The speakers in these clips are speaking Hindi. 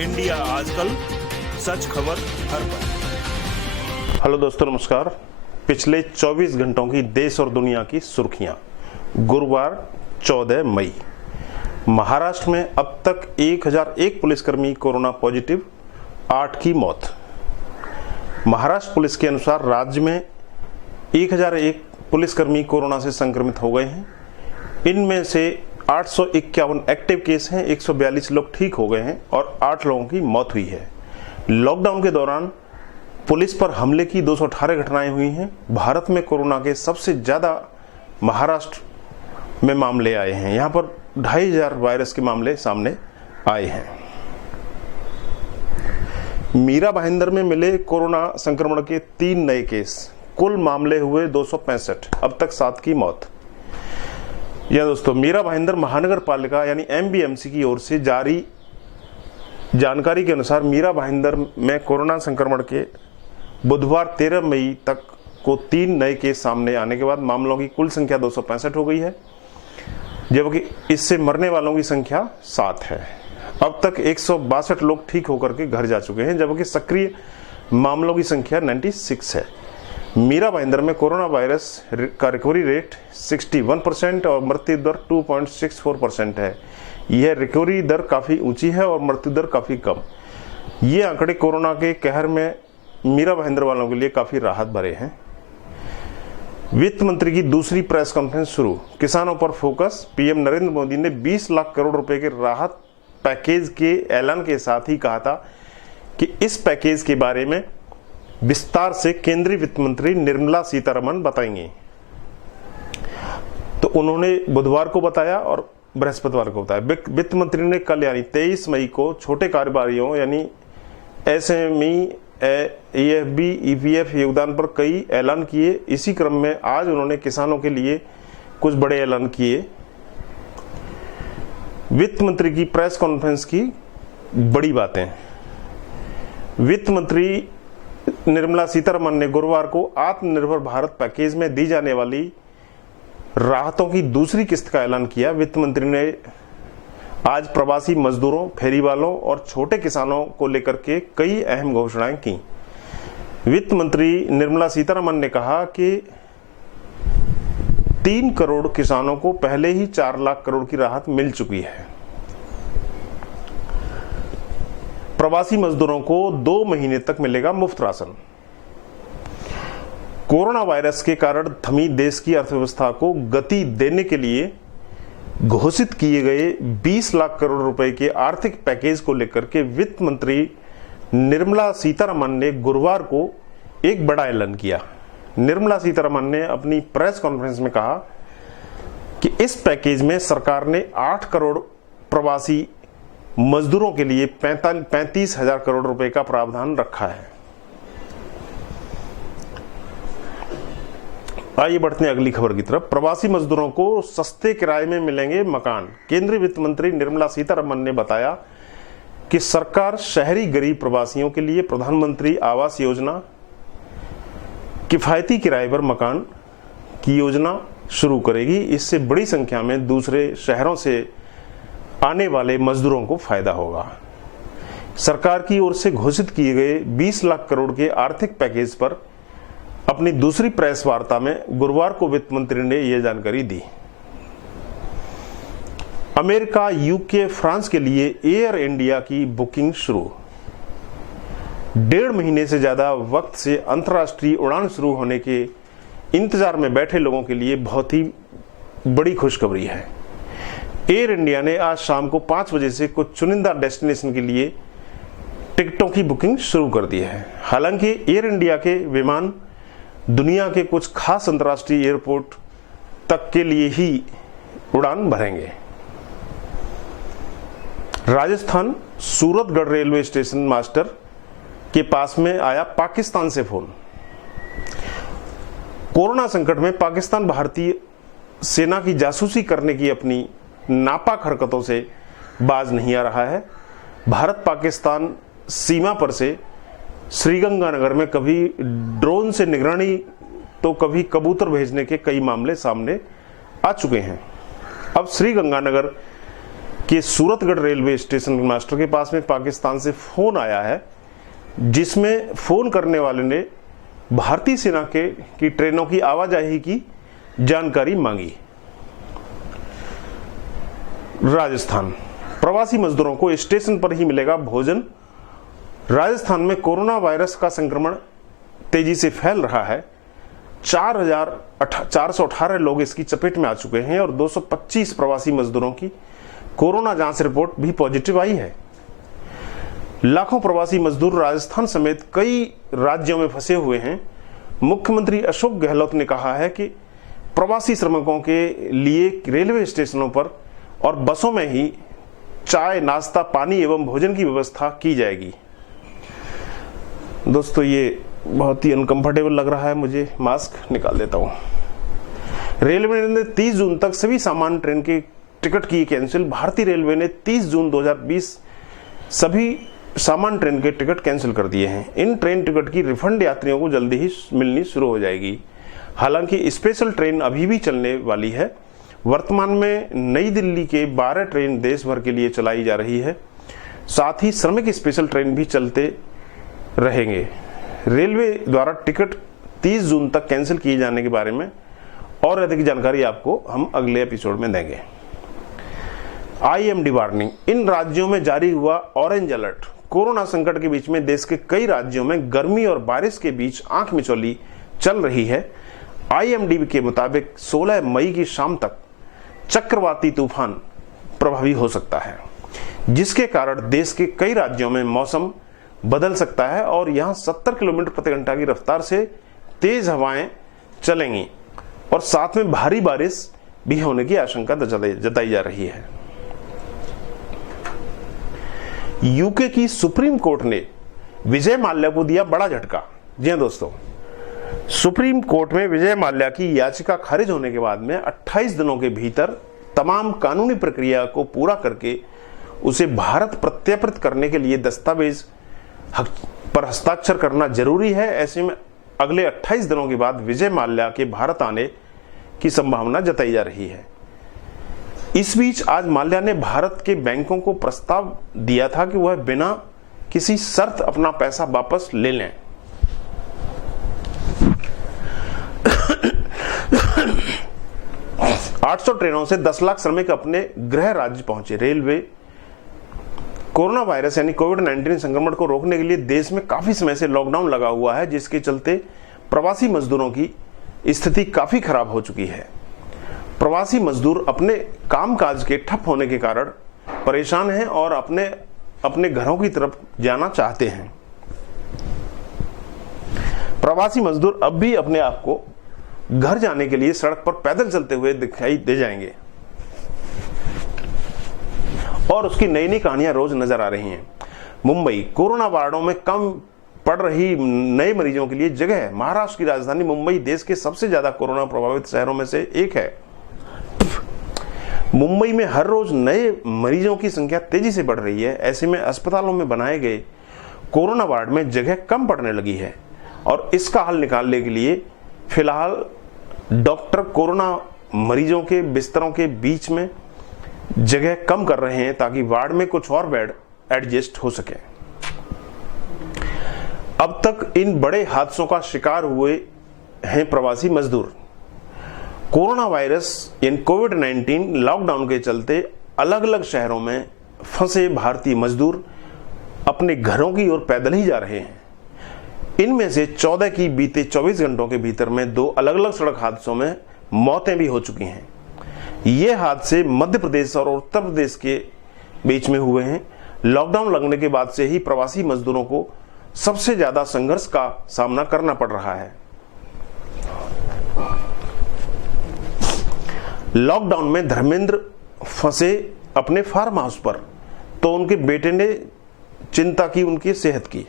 इंडिया आजकल, सच खबर हर पल। हेलो दोस्तों, नमस्कार। पिछले 24 घंटों की देश और दुनिया की सुर्खियां। गुरुवार 14 मई। महाराष्ट्र में अब तक 1001 पुलिसकर्मी कोरोना पॉजिटिव, 8 की मौत। महाराष्ट्र पुलिस के अनुसार राज्य में 1001 पुलिसकर्मी कोरोना से संक्रमित हो गए हैं। इनमें से 851 एक्टिव केस हैं, 142 लोग ठीक हो गए हैं और 8 लोगों की मौत हुई है। लॉकडाउन के दौरान पुलिस पर हमले की 218 घटनाएं हुई हैं। भारत में कोरोना के सबसे ज्यादा महाराष्ट्र में मामले आए हैं। यहां पर 2500 वायरस के मामले सामने आए हैं। मीरा भाईंदर में मिले कोरोना संक्रमण के 3 नए केस, कुल मामले हुए 265, अब तक 7 की मौत। यह दोस्तों मीरा भाईंदर महानगर पालिका यानी एमबीएमसी की ओर से जारी जानकारी के अनुसार मीरा भाईंदर में कोरोना संक्रमण के बुधवार 13 मई तक को 3 नए केस सामने आने के बाद मामलों की कुल संख्या 265 हो गई है, जबकि इससे मरने वालों की संख्या 7 है। अब तक 162 लोग ठीक होकर के घर जा चुके हैं, जबकि सक्रिय मामलों की संख्या 96 है। मीरा भाईंदर में कोरोना वायरस का रिकवरी रेट 61% और मृत्यु दर 2.64% है। यह रिकवरी दर काफी ऊंची है और मृत्यु दर काफी कम। ये आंकड़े कोरोना के कहर में मीरा भाईंदर वालों के लिए काफी राहत भरे हैं। वित्त मंत्री की दूसरी प्रेस कॉन्फ्रेंस शुरू, किसानों पर फोकस। पीएम नरेंद्र मोदी ने 20 लाख करोड़ रुपए के राहत पैकेज के ऐलान के साथ ही कहा था कि इस पैकेज के बारे में विस्तार से केंद्रीय वित्त मंत्री निर्मला सीतारमण बताएंगे। तो उन्होंने बुधवार को बताया और बृहस्पतिवार को बताया। वित्त मंत्री ने कल यानी 23 मई को छोटे कारोबारियों यानी एसएमई, ईएफबी, ईपीएफ योगदान पर कई ऐलान किए। इसी क्रम में आज उन्होंने किसानों के लिए कुछ बड़े ऐलान किए। वित्त मंत्री की प्रेस कॉन्फ्रेंस की बड़ी बातें। वित्त मंत्री निर्मला सीतारमण ने गुरुवार को आत्मनिर्भर भारत पैकेज में दी जाने वाली राहतों की दूसरी किस्त का ऐलान किया। वित्त मंत्री ने आज प्रवासी मजदूरों, फेरी वालों और छोटे किसानों को लेकर के कई अहम घोषणाएं की। वित्त मंत्री निर्मला सीतारमण ने कहा कि 3 करोड़ किसानों को पहले ही 4 लाख करोड़ की राहत मिल चुकी है। प्रवासी मजदूरों को 2 महीने तक मिलेगा मुफ्त राशन। कोरोना वायरस के कारण थमी देश की अर्थव्यवस्था को गति देने के लिए घोषित किए गए 20 लाख करोड़ रुपए के आर्थिक पैकेज को लेकर के वित्त मंत्री निर्मला सीतारमण ने गुरुवार को एक बड़ा ऐलान किया। निर्मला सीतारमण ने अपनी प्रेस कॉन्फ्रेंस में कहा कि इस पैकेज में सरकार ने 8 करोड़ प्रवासी मजदूरों के लिए 35,000 करोड़ रुपए का प्रावधान रखा है। आइए बढ़ते हैं अगली खबर की तरफ। प्रवासी मजदूरों को सस्ते किराए में मिलेंगे मकान। केंद्रीय वित्त मंत्री निर्मला सीतारमण ने बताया कि सरकार शहरी गरीब प्रवासियों के लिए प्रधानमंत्री आवास योजना, किफायती किराए पर मकान की योजना शुरू करेगी। इससे बड़ी संख्या में दूसरे शहरों से आने वाले मजदूरों को फायदा होगा। सरकार की ओर से घोषित किए गए 20 लाख करोड़ के आर्थिक पैकेज पर अपनी दूसरी प्रेस वार्ता में गुरुवार को वित्त मंत्री ने यह जानकारी दी। अमेरिका, यूके, फ्रांस के लिए एयर इंडिया की बुकिंग शुरू। 1.5 महीने से ज्यादा वक्त से अंतर्राष्ट्रीय उड़ान शुरू होने के इंतजार में बैठे लोगों के लिए बहुत ही बड़ी खुशखबरी है। एयर इंडिया ने आज शाम को 5 बजे से कुछ चुनिंदा डेस्टिनेशन के लिए टिकटों की बुकिंग शुरू कर दी है। हालांकि एयर इंडिया के विमान दुनिया के कुछ खास अंतर्राष्ट्रीय एयरपोर्ट तक के लिए ही उड़ान भरेंगे। Rajasthan Suratgarh railway station master के पास में आया पाकिस्तान से फोन। कोरोना संकट में पाकिस्तान भारतीय सेना की जासूसी करने की अपनी नापाक हरकतों से बाज नहीं आ रहा है। भारत पाकिस्तान सीमा पर से श्रीगंगानगर में कभी ड्रोन से निगरानी तो कभी कबूतर भेजने के कई मामले सामने आ चुके हैं। अब श्रीगंगानगर कि सूरतगढ़ रेलवे स्टेशन मास्टर के पास में पाकिस्तान से फोन आया है, जिसमें फोन करने वाले ने भारतीय सेना की ट्रेनों की आवाजाही की जानकारी मांगी। राजस्थान, प्रवासी मजदूरों को स्टेशन पर ही मिलेगा भोजन। राजस्थान में कोरोना वायरस का संक्रमण तेजी से फैल रहा है। 418 लोग इसकी चपेट में आ चुके हैं और 225 प्रवासी मजदूरों की कोरोना जांच रिपोर्ट भी पॉजिटिव आई है। लाखों प्रवासी मजदूर राजस्थान समेत कई राज्यों में फंसे हुए हैं। मुख्यमंत्री अशोक गहलोत ने कहा है कि प्रवासी श्रमिकों के लिए रेलवे स्टेशनों पर और बसों में ही चाय, नाश्ता, पानी एवं भोजन की व्यवस्था की जाएगी। दोस्तों, ये बहुत ही अनकंफर्टेबल लग रहा है मुझे, मास्क निकाल देता हूं। रेलवे ने 30 जून तक सभी सामान्य ट्रेन के टिकट की कैंसिल। भारतीय रेलवे ने 30 जून 2020 सभी सामान्य ट्रेन के टिकट कैंसिल कर दिए हैं। इन ट्रेन टिकट की रिफंड यात्रियों को जल्दी ही मिलनी शुरू हो जाएगी। हालांकि स्पेशल ट्रेन अभी भी चलने वाली है। वर्तमान में नई दिल्ली के 12 ट्रेन देश भर के लिए चलाई जा रही है। साथ ही श्रमिक स्पेशल ट्रेन भी चलते रहेंगे। रेलवे द्वारा टिकट 30 जून तक कैंसिल किए जाने के बारे में और अधिक जानकारी आपको हम अगले एपिसोड में देंगे। IMD वार्निंग, इन राज्यों में जारी हुआ ऑरेंज अलर्ट। कोरोना संकट के बीच में देश के कई राज्यों में गर्मी और बारिश के बीच आंख मिचौली चल रही है। IMD के मुताबिक 16 मई की शाम तक चक्रवाती तूफान प्रभावी हो सकता है, जिसके कारण देश के कई राज्यों में मौसम बदल सकता है और यहां 70 किलोमीटर प्रति घंटा की रफ्तार से तेज हवाएं चलेंगी और साथ में भारी बारिश भी होने की आशंका जताई जा रही है। यूके की सुप्रीम कोर्ट ने विजय माल्या को दिया बड़ा झटका। जी हां दोस्तों, सुप्रीम कोर्ट में विजय माल्या की याचिका खारिज होने के बाद में 28 दिनों के भीतर तमाम कानूनी प्रक्रिया को पूरा करके उसे भारत प्रत्यर्पित करने के लिए दस्तावेज पर हस्ताक्षर करना जरूरी है। ऐसे में अगले 28 दिनों के बाद विजय माल्या के भारत आने की संभावना जताई जा रही है। इस बीच आज माल्या ने भारत के बैंकों को प्रस्ताव दिया था कि वह बिना किसी शर्त अपना पैसा वापस ले लें। आठ 800 ट्रेनों से 10 लाख श्रमिक अपने गृह राज्य पहुंचे। रेलवे कोरोना वायरस यानी कोविड-19 संक्रमण को रोकने के लिए देश में काफी समय से लॉकडाउन लगा हुआ है, जिसके चलते प्रवासी मजदूरों की स्थिति काफी खराब हो चुकी है। प्रवासी मजदूर अपने कामकाज के ठप होने के कारण परेशान हैं और अपने घरों की तरफ जाना चाहते हैं। प्रवासी मजदूर अब भी अपने आप को घर जाने के लिए सड़क पर पैदल चलते हुए दिखाई दे जाएंगे और उसकी नई नई कहानियां रोज नजर आ रही हैं। मुंबई, कोरोना वार्डों में कम पड़ रही नए मरीजों के लिए जगह है। महाराष्ट्र की राजधानी मुंबई देश के सबसे ज्यादा कोरोना प्रभावित शहरों में से एक है। मुंबई में हर रोज नए मरीजों की संख्या तेजी से बढ़ रही है। ऐसे में अस्पतालों में बनाए गए कोरोना वार्ड में जगह कम पड़ने लगी है और इसका हल निकालने के लिए फिलहाल डॉक्टर कोरोना मरीजों के बिस्तरों के बीच में जगह कम कर रहे हैं ताकि वार्ड में कुछ और बेड एडजस्ट हो सके। अब तक इन बड़े हादसों का शिकार हुए हैं प्रवासी मजदूर। कोरोना वायरस यानी कोविड-19 लॉकडाउन के चलते अलग अलग शहरों में फंसे भारतीय मजदूर अपने घरों की ओर पैदल ही जा रहे हैं। इनमें से 14 की बीते 24 घंटों के भीतर में 2 अलग अलग सड़क हादसों में मौतें भी हो चुकी हैं। ये हादसे मध्य प्रदेश और उत्तर प्रदेश के बीच में हुए हैं। लॉकडाउन लगने के बाद से ही प्रवासी मजदूरों को सबसे ज्यादा संघर्ष का सामना करना पड़ रहा है। लॉकडाउन में धर्मेंद्र फंसे अपने फार्म हाउस पर, तो उनके बेटे ने चिंता की उनकी सेहत की।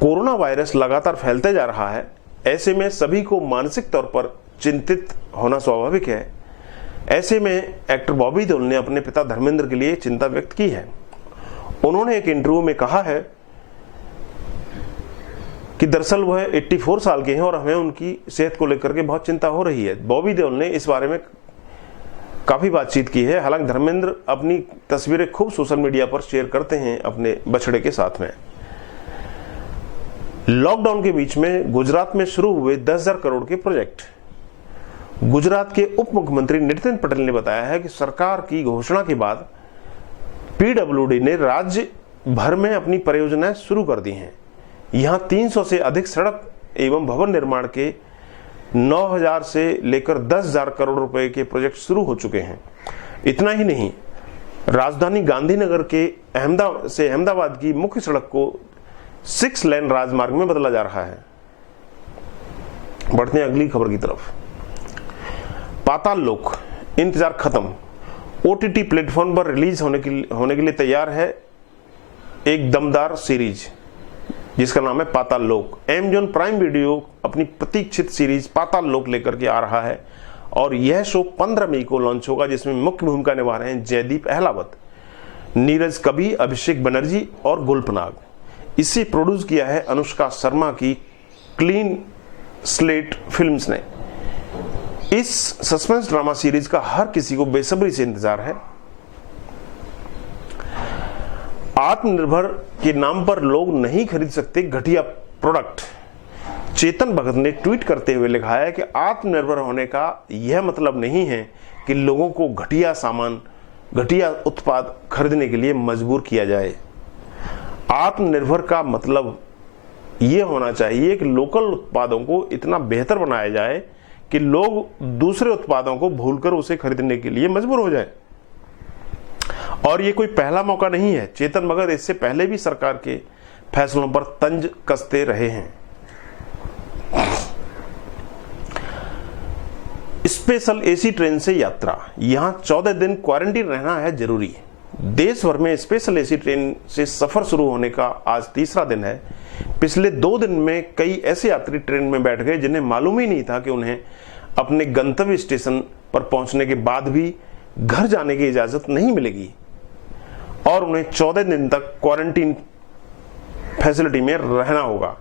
कोरोना वायरस लगातार फैलते जा रहा है। ऐसे में सभी को मानसिक तौर पर चिंतित होना स्वाभाविक है। ऐसे में एक्टर बॉबी देओल ने अपने पिता धर्मेंद्र के लिए चिंता व्यक्त की है। उन्होंने एक इंटरव्यू में कहा है कि दरअसल वह 84 साल के हैं और हमें उनकी सेहत को लेकर के बहुत चिंता हो रही है। बॉबी देओल ने इस बारे में काफी बातचीत की है। हालांकि धर्मेंद्र अपनी तस्वीरें खूब सोशल मीडिया पर शेयर करते हैं अपने बछड़े के साथ में। लॉकडाउन के बीच में गुजरात में शुरू हुए 10,000 करोड़ के प्रोजेक्ट। गुजरात के उप मुख्यमंत्री नितिन पटेल ने बताया है कि सरकार की घोषणा के बाद पीडब्ल्यूडी ने राज्य भर में अपनी परियोजनाएं शुरू कर दी हैं। यहां 300 से अधिक सड़क एवं भवन निर्माण के 9,000 से लेकर 10,000 करोड़ रुपए के प्रोजेक्ट शुरू हो चुके हैं। इतना ही नहीं, राजधानी गांधीनगर के अहमदाबाद की मुख्य सड़क को 6 लेन राजमार्ग में बदला जा रहा है। बढ़ते हैं अगली खबर की तरफ। पाताल लोक इंतजार खत्म। ओटीटी प्लेटफॉर्म पर रिलीज होने के लिए तैयार है एक दमदार सीरीज जिसका नाम है पाताल लोक। अमेज़न प्राइम वीडियो अपनी प्रतीक्षित सीरीज पाताल लोक लेकर के आ रहा है और यह शो 15 मई को लॉन्च होगा, जिसमें मुख्य भूमिका निभा रहे हैं जयदीप अहलावत, नीरज कवि, अभिषेक बनर्जी और गुलपनाग। इसे प्रोड्यूस किया है अनुष्का शर्मा की क्लीन स्लेट फिल्म्स ने। इस सस्पेंस ड्रामा सीरीज का हर किसी को बेसब्री से इंतजार है। आत्मनिर्भर के नाम पर लोग नहीं खरीद सकते घटिया प्रोडक्ट। चेतन भगत ने ट्वीट करते हुए लिखा है कि आत्मनिर्भर होने का यह मतलब नहीं है कि लोगों को घटिया सामान, घटिया उत्पाद खरीदने के लिए मजबूर किया जाए। आत्मनिर्भर का मतलब यह होना चाहिए कि लोकल उत्पादों को इतना बेहतर बनाया जाए कि लोग दूसरे उत्पादों को भूलकर उसे खरीदने के लिए मजबूर हो जाए। और ये कोई पहला मौका नहीं है। चेतन भगत इससे पहले भी सरकार के फैसलों पर तंज कसते रहे हैं। स्पेशल एसी ट्रेन से यात्रा। यहां 14 दिन क्वारंटीन रहना है जरूरी। देश भर में स्पेशल एसी ट्रेन से सफर शुरू होने का आज तीसरा दिन है। पिछले 2 दिन में कई ऐसे यात्री ट्रेन में बैठ गए जिन्हें मालूम ही नहीं था कि उन्हें अपने गंतव्य स्टेशन पर पहुंचने के बाद भी घर जाने की इजाजत नहीं मिलेगी और उन्हें 14 दिन तक क्वारंटीन फैसिलिटी में रहना होगा।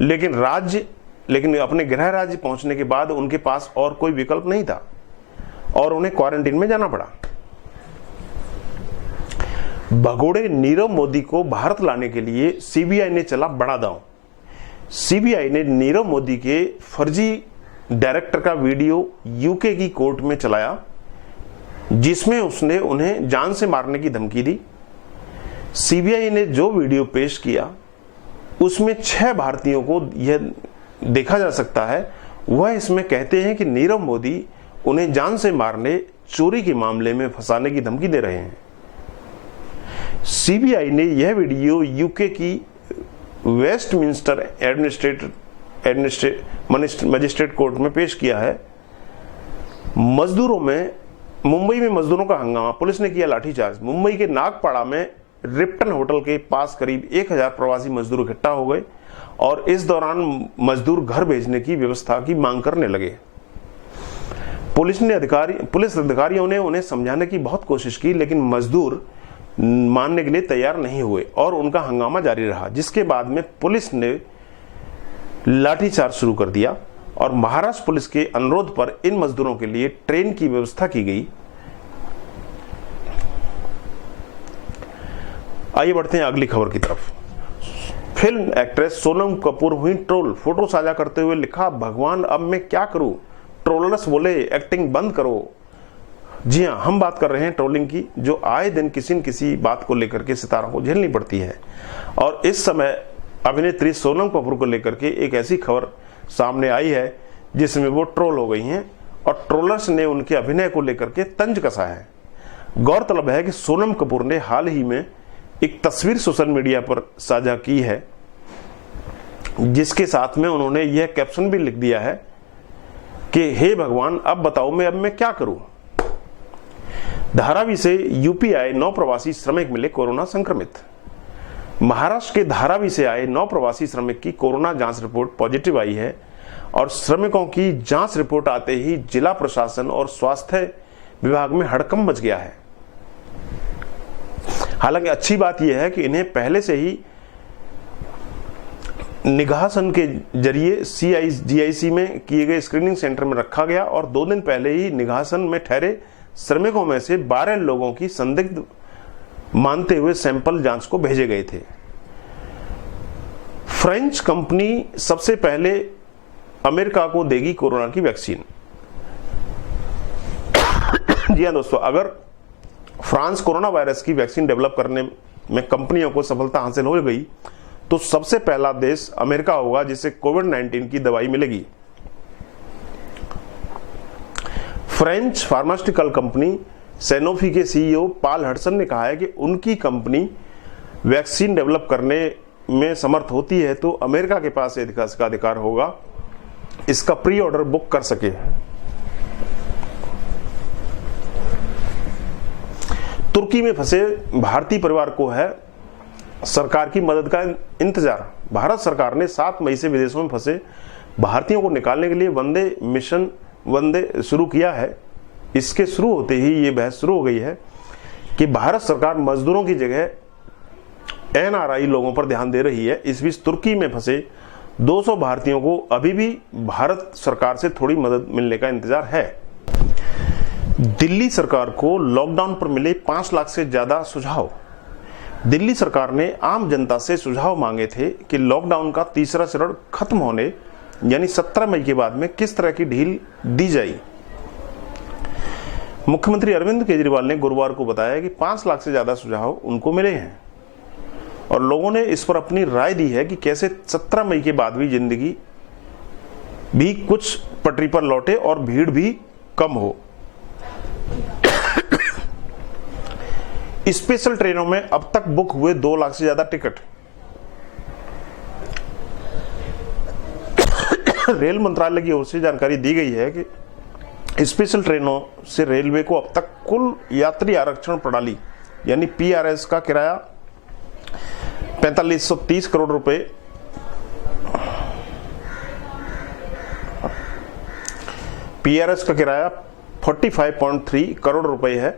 लेकिन अपने गृह राज्य पहुंचने के बाद उनके पास और कोई विकल्प नहीं था और उन्हें क्वारंटीन में जाना पड़ा। भगोड़े नीरव मोदी को भारत लाने के लिए सीबीआई ने चला बड़ा दांव। सीबीआई ने नीरव मोदी के फर्जी डायरेक्टर का वीडियो यूके की कोर्ट में चलाया, जिसमें उसने उन्हें जान से मारने की धमकी दी। सीबीआई ने जो वीडियो पेश किया उसमें 6 भारतीयों को यह देखा जा सकता है। वह इसमें कहते हैं कि नीरव मोदी उन्हें जान से मारने, चोरी के मामले में फंसाने की धमकी दे रहे हैं। सीबीआई ने यह वीडियो यूके की वेस्टमिंस्टर मजिस्ट्रेट कोर्ट में पेश किया है। मुंबई में मजदूरों का हंगामा, पुलिस ने किया लाठीचार्ज। मुंबई के नागपाड़ा में रिप्टन होटल के पास करीब 1000 प्रवासी मजदूर इकट्ठा हो गए और इस दौरान मजदूर घर भेजने की व्यवस्था की मांग करने लगे। पुलिस अधिकारियों ने उन्हें समझाने की बहुत कोशिश की, लेकिन मजदूर मानने के लिए तैयार नहीं हुए और उनका हंगामा जारी रहा, जिसके बाद में पुलिस ने लाठीचार्ज शुरू कर दिया और महाराष्ट्र पुलिस के अनुरोध पर इन मजदूरों के लिए ट्रेन की व्यवस्था की गई। आइए बढ़ते हैं अगली खबर की तरफ। फिल्म एक्ट्रेस सोनम कपूर हुई ट्रोल। फोटो साझा करते हुए लिखा, भगवान अब मैं क्या करूं। ट्रोलर्स बोले एक्टिंग बंद करो। जी हां, हम बात कर रहे हैं ट्रोलिंग की, जो आए दिन किसी न किसी बात को लेकर के सितारों को झेलनी पड़ती है। और इस समय अभिनेत्री सोनम कपूर को लेकर के एक ऐसी खबर सामने आई है जिसमें वो ट्रोल हो गई हैं और ट्रोलर्स ने उनके अभिनय को लेकर के तंज कसा है। गौरतलब है कि सोनम कपूर ने हाल ही में एक तस्वीर सोशल मीडिया पर साझा की है, जिसके साथ में उन्होंने यह कैप्शन भी लिख दिया है कि हे भगवान अब बताओ मैं अब मैं क्या करूं। धारावी से यूपी आए 9 प्रवासी श्रमिक मिले कोरोना संक्रमित। महाराष्ट्र के धारावी से आए 9 प्रवासी श्रमिक की कोरोना जांच रिपोर्ट पॉजिटिव आई है और श्रमिकों की जांच रिपोर्ट आते ही जिला प्रशासन और स्वास्थ्य विभाग में हड़कंप मच गया है। हालांकि अच्छी बात यह है कि इन्हें पहले से ही निगाहसन के जरिए जीआईसी में किए गए स्क्रीनिंग सेंटर में रखा गया और 2 दिन पहले ही निगाहसन में ठहरे श्रमिकों में से 12 लोगों की संदिग्ध मानते हुए सैंपल जांच को भेजे गए थे। फ्रेंच कंपनी सबसे पहले अमेरिका को देगी कोरोना की वैक्सीन। जी हां दोस्तों, अगर फ्रांस कोरोना वायरस की वैक्सीन डेवलप करने में कंपनियों को सफलता हासिल हो गई तो सबसे पहला देश अमेरिका होगा जिसे कोविड-19 की दवाई मिलेगी। फ्रेंच फार्मास्यूटिकल कंपनी सैनोफी के सीईओ पॉल हडसन ने कहा है कि उनकी कंपनी वैक्सीन डेवलप करने में समर्थ होती है तो अमेरिका के पास इसका अधिकार होगा इसका प्री ऑर्डर बुक कर सके। तुर्की में फंसे भारतीय परिवार को है सरकार की मदद का इंतजार। भारत सरकार ने 7 मई से विदेशों में फंसे भारतीयों को निकालने के लिए वंदे शुरू किया है। इसके शुरू होते ही ये बहस शुरू हो गई है कि भारत सरकार मजदूरों की जगह एनआरआई लोगों पर ध्यान दे रही है। इस बीच तुर्की में फंसे 200 भारतीयों को अभी भी भारत सरकार से थोड़ी मदद मिलने का इंतजार है। दिल्ली सरकार को लॉकडाउन पर मिले 5 लाख से ज्यादा सुझाव। दिल्ली सरकार ने आम जनता से सुझाव मांगे थे कि लॉकडाउन का तीसरा चरण खत्म होने यानी 17 मई के बाद में किस तरह की ढील दी जाए। मुख्यमंत्री अरविंद केजरीवाल ने गुरुवार को बताया कि 5 लाख से ज्यादा सुझाव उनको मिले हैं और लोगों ने इस पर अपनी राय दी है कि कैसे 17 मई के बाद भी जिंदगी भी कुछ पटरी पर लौटे और भीड़ भी कम हो। स्पेशल ट्रेनों में अब तक बुक हुए 2 लाख से ज्यादा टिकट। रेल मंत्रालय की ओर से जानकारी दी गई है कि स्पेशल ट्रेनों से रेलवे को अब तक कुल यात्री आरक्षण प्रणाली यानी पीआरएस का किराया 4530 करोड़ रुपए पीआरएस का किराया 45.3 करोड़ रुपए है।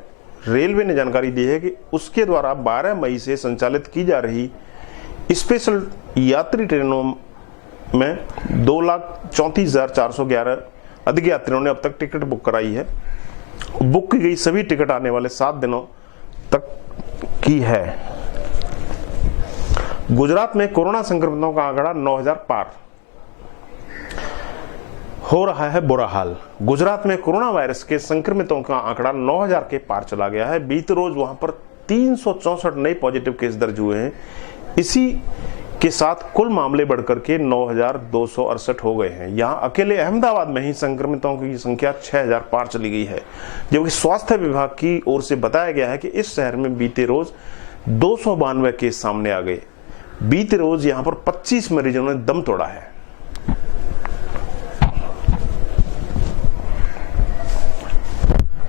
रेलवे ने जानकारी दी है कि उसके द्वारा 12 मई से संचालित की जा रही स्पेशल यात्री ट्रेनों में 2,34,411 अधिक यात्रियों ने अब तक टिकट बुक कराई है। बुक की गई सभी टिकट आने वाले 7 दिनों तक की है। गुजरात में कोरोना संक्रमितों का आंकड़ा 9,000 पार। हो रहा है बुरा हाल। गुजरात में कोरोना वायरस के संक्रमितों का आंकड़ा 9,000 के पार चला गया है। बीते रोज वहां पर 364 नए पॉजिटिव केस दर्ज हुए हैं। इसी के साथ कुल मामले बढ़कर के 9,268 हो गए हैं। यहां अकेले अहमदाबाद में ही संक्रमितों की संख्या 6,000 पार चली गई है, जबकि स्वास्थ्य विभाग की ओर से बताया गया है कि इस शहर में बीते रोज 292 केस सामने आ गए। बीते रोज यहां पर 25 मरीजों ने दम तोड़ा है।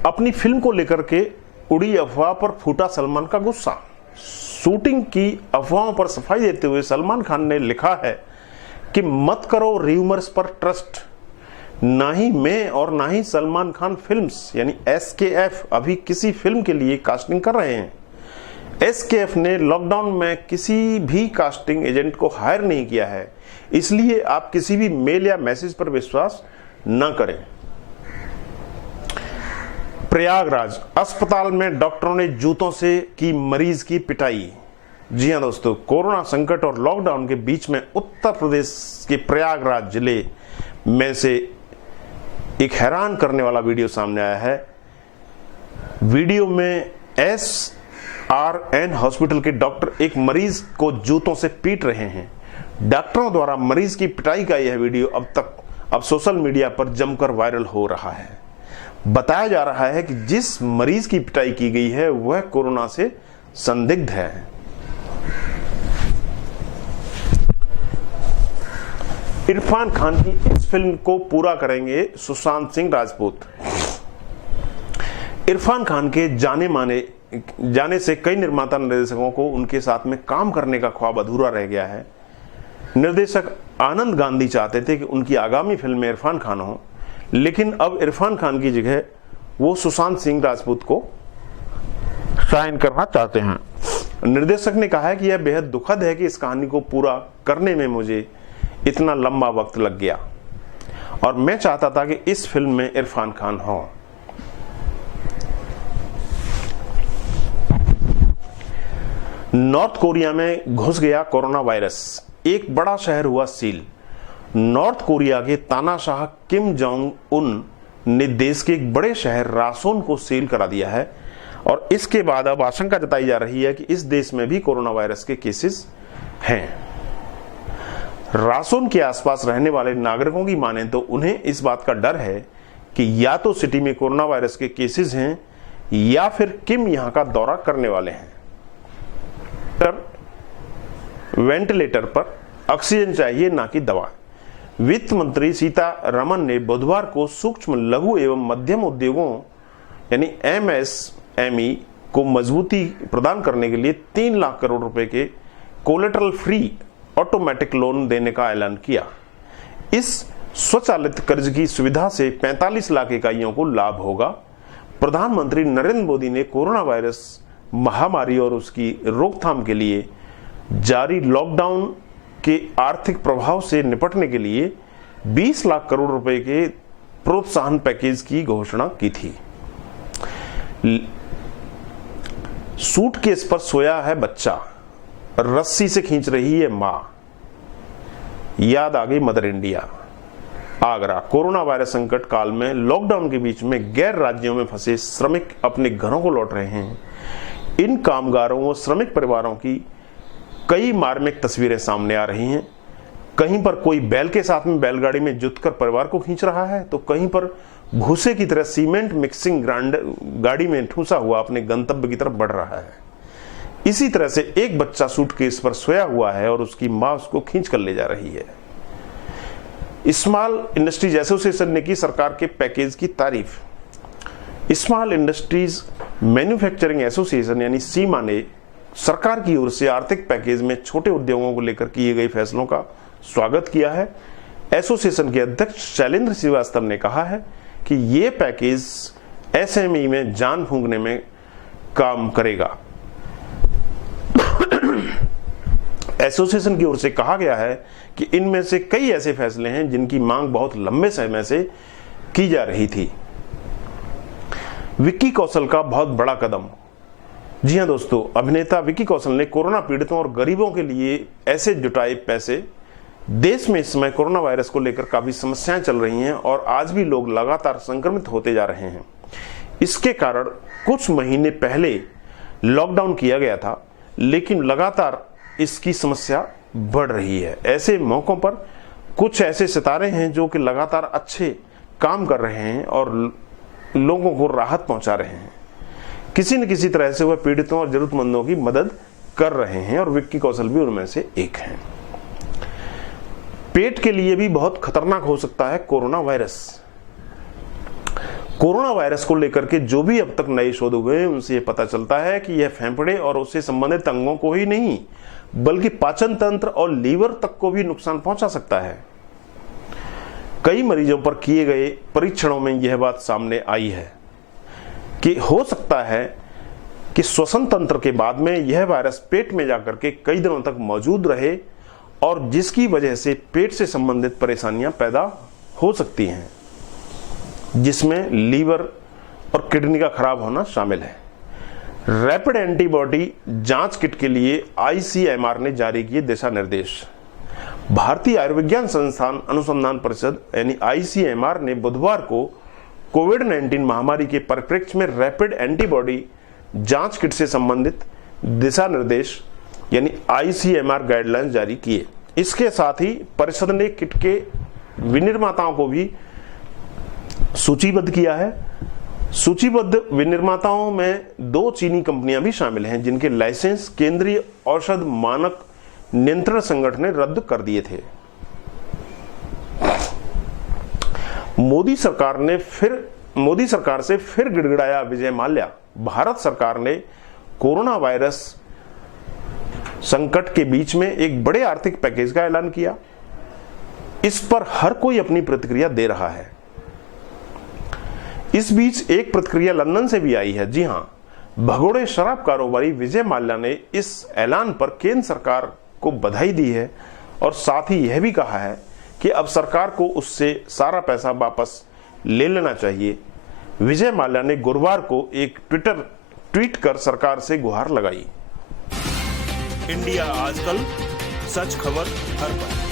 अपनी फिल्म को लेकर के उड़ी अफवाह पर फूटा सलमान का गुस्सा। शूटिंग की अफवाहों पर सफाई देते हुए सलमान खान ने लिखा है कि मत करो र्यूमर्स पर ट्रस्ट। ना ही मैं और ना ही सलमान खान फिल्म्स यानी SKF अभी किसी फिल्म के लिए कास्टिंग कर रहे हैं। SKF ने लॉकडाउन में किसी भी कास्टिंग एजेंट को हायर नहीं किया है, इसलिए आप किसी भी मेल या मैसेज पर विश्वास न करें। प्रयागराज अस्पताल में डॉक्टरों ने जूतों से की मरीज की पिटाई। जी हां दोस्तों, कोरोना संकट और लॉकडाउन के बीच में उत्तर प्रदेश के प्रयागराज जिले में से एक हैरान करने वाला वीडियो सामने आया है। वीडियो में SRN हॉस्पिटल के डॉक्टर एक मरीज को जूतों से पीट रहे हैं। डॉक्टरों द्वारा मरीज की पिटाई का यह वीडियो अब सोशल मीडिया पर जमकर वायरल हो रहा है। बताया जा रहा है कि जिस मरीज की पिटाई की गई है वह कोरोना से संदिग्ध है। इरफान खान की इस फिल्म को पूरा करेंगे सुशांत सिंह राजपूत। इरफान खान के जाने से कई निर्माता निर्देशकों को उनके साथ में काम करने का ख्वाब अधूरा रह गया है। निर्देशक आनंद गांधी चाहते थे कि उनकी आगामी फिल्म में इरफान खान हो, लेकिन अब इरफान खान की जगह वो सुशांत सिंह राजपूत को साइन करना चाहते हैं। निर्देशक ने कहा है कि यह बेहद दुखद है कि इस कहानी को पूरा करने में मुझे इतना लंबा वक्त लग गया और मैं चाहता था कि इस फिल्म में इरफान खान हो। नॉर्थ कोरिया में घुस गया कोरोना वायरस, एक बड़ा शहर हुआ सील। नॉर्थ कोरिया के तानाशाह किम जोंग उन ने देश के एक बड़े शहर रासोन को सील करा दिया है और इसके बाद अब आशंका जताई जा रही है कि इस देश में भी कोरोना वायरस के केसेस हैं। रासोन के आसपास रहने वाले नागरिकों की माने तो उन्हें इस बात का डर है कि या तो सिटी में कोरोना वायरस के केसेस हैं या फिर किम यहां का दौरा करने वाले हैं। वेंटिलेटर पर ऑक्सीजन चाहिए, ना कि दवा। वित्त मंत्री सीतारमण ने बुधवार को सूक्ष्म लघु एवं मध्यम उद्योगों यानी MSME को मजबूती प्रदान करने के लिए 3 लाख करोड़ रुपए के कोलेटरल फ्री ऑटोमेटिक लोन देने का ऐलान किया। इस स्वचालित कर्ज की सुविधा से 45 लाख इकाइयों को लाभ होगा। प्रधानमंत्री नरेंद्र मोदी ने कोरोना वायरस महामारी और उसकी रोकथाम के लिए जारी लॉकडाउन के आर्थिक प्रभाव से निपटने के लिए 20 लाख करोड़ रुपए के प्रोत्साहन पैकेज की घोषणा की थी। सूटकेस पर सोया है बच्चा, रस्सी से खींच रही है मां, याद आ गई mother India. Agra corona virus संकट काल में लॉकडाउन के बीच में गैर राज्यों में फंसे श्रमिक अपने घरों को लौट रहे हैं। इन कामगारों व श्रमिक परिवारों की कई मार्मिक तस्वीरें सामने आ रही हैं। कहीं पर कोई बैल के साथ में बैलगाड़ी में जुतकर परिवार को खींच रहा है, तो कहीं पर भूसे की तरह सीमेंट मिक्सिंग गाड़ी में ठूसा हुआ अपने गंतव्य की तरफ बढ़ रहा है। इसी तरह से एक बच्चा सूटकेस पर सोया हुआ है और उसकी मां उसको खींच कर ले जा रही है। स्मॉल इंडस्ट्रीज एसोसिएशन ने की सरकार के पैकेज की तारीफ। स्मॉल इंडस्ट्रीज मैन्युफैक्चरिंग एसोसिएशन यानी सीमा ने सरकार की ओर से आर्थिक पैकेज में छोटे उद्योगों को लेकर किए गए फैसलों का स्वागत किया है। एसोसिएशन के अध्यक्ष शैलेंद्र श्रीवास्तव ने कहा है कि यह पैकेज SME में जान फूंकने में काम करेगा। एसोसिएशन की ओर से कहा गया है कि इनमें से कई ऐसे फैसले हैं जिनकी मांग बहुत लंबे समय से की जा रही थी। विक्की कौशल का बहुत बड़ा कदम। जी हां दोस्तों, अभिनेता विक्की कौशल ने कोरोना पीड़ितों और गरीबों के लिए ऐसे जुटाए पैसे। देश में इस समय कोरोना वायरस को लेकर काफी समस्याएं चल रही हैं और आज भी लोग लगातार संक्रमित होते जा रहे हैं। इसके कारण कुछ महीने पहले लॉकडाउन किया गया था, लेकिन लगातार इसकी समस्या बढ़ रही है। ऐसे मौकों पर कुछ ऐसे सितारे हैं जो कि लगातार अच्छे काम कर रहे हैं और लोगों को राहत पहुंचा रहे हैं। किसी न किसी तरह से वह पीड़ितों और जरूरतमंदों की मदद कर रहे हैं और विक्की कौशल भी उनमें से एक हैं। पेट के लिए भी बहुत खतरनाक हो सकता है कोरोना वायरस। कोरोना वायरस को लेकर के जो भी अब तक नए शोध हुए हैं उनसे यह पता चलता है कि यह फेफड़े और उससे संबंधित अंगों को ही नहीं बल्कि पाचन तंत्र और लीवर तक को भी नुकसान पहुंचा सकता है। कई मरीजों पर किए गए परीक्षणों में यह बात सामने आई है कि हो सकता है कि श्वसन तंत्र के बाद में यह वायरस पेट में जाकर के कई दिनों तक मौजूद रहे और जिसकी वजह से पेट से संबंधित परेशानियां पैदा हो सकती हैं, जिसमें लीवर और किडनी का खराब होना शामिल है। रैपिड एंटीबॉडी जांच किट के लिए ICMR ने जारी किए दिशा निर्देश। भारतीय आयुर्विज्ञान संस्थान अनुसंधान परिषद यानी ICMR ने बुधवार को कोविड-19 महामारी के परिप्रेक्ष्य में रैपिड एंटीबॉडी जांच किट से संबंधित दिशा निर्देश यानी ICMR गाइडलाइंस जारी किए। इसके साथ ही परिषद ने किट के विनिर्माताओं को भी सूचीबद्ध किया है। सूचीबद्ध विनिर्माताओं में 2 चीनी कंपनियां भी शामिल हैं जिनके लाइसेंस केंद्रीय औषध मानक नियंत्रण संगठन ने रद्द कर दिए थे। मोदी सरकार से फिर गिड़गिड़ाया विजय माल्या। भारत सरकार ने कोरोना वायरस संकट के बीच में एक बड़े आर्थिक पैकेज का ऐलान किया। इस पर हर कोई अपनी प्रतिक्रिया दे रहा है। इस बीच एक प्रतिक्रिया लंदन से भी आई है। जी हां, भगोड़े शराब कारोबारी विजय माल्या ने इस ऐलान पर केंद्र सरकार को बधाई दी है और साथ ही यह भी कहा है कि अब सरकार को उससे सारा पैसा वापस ले लेना चाहिए। विजय माल्या ने गुरुवार को एक ट्वीट कर सरकार से गुहार लगाई। इंडिया आजकल, सच खबर हर पल।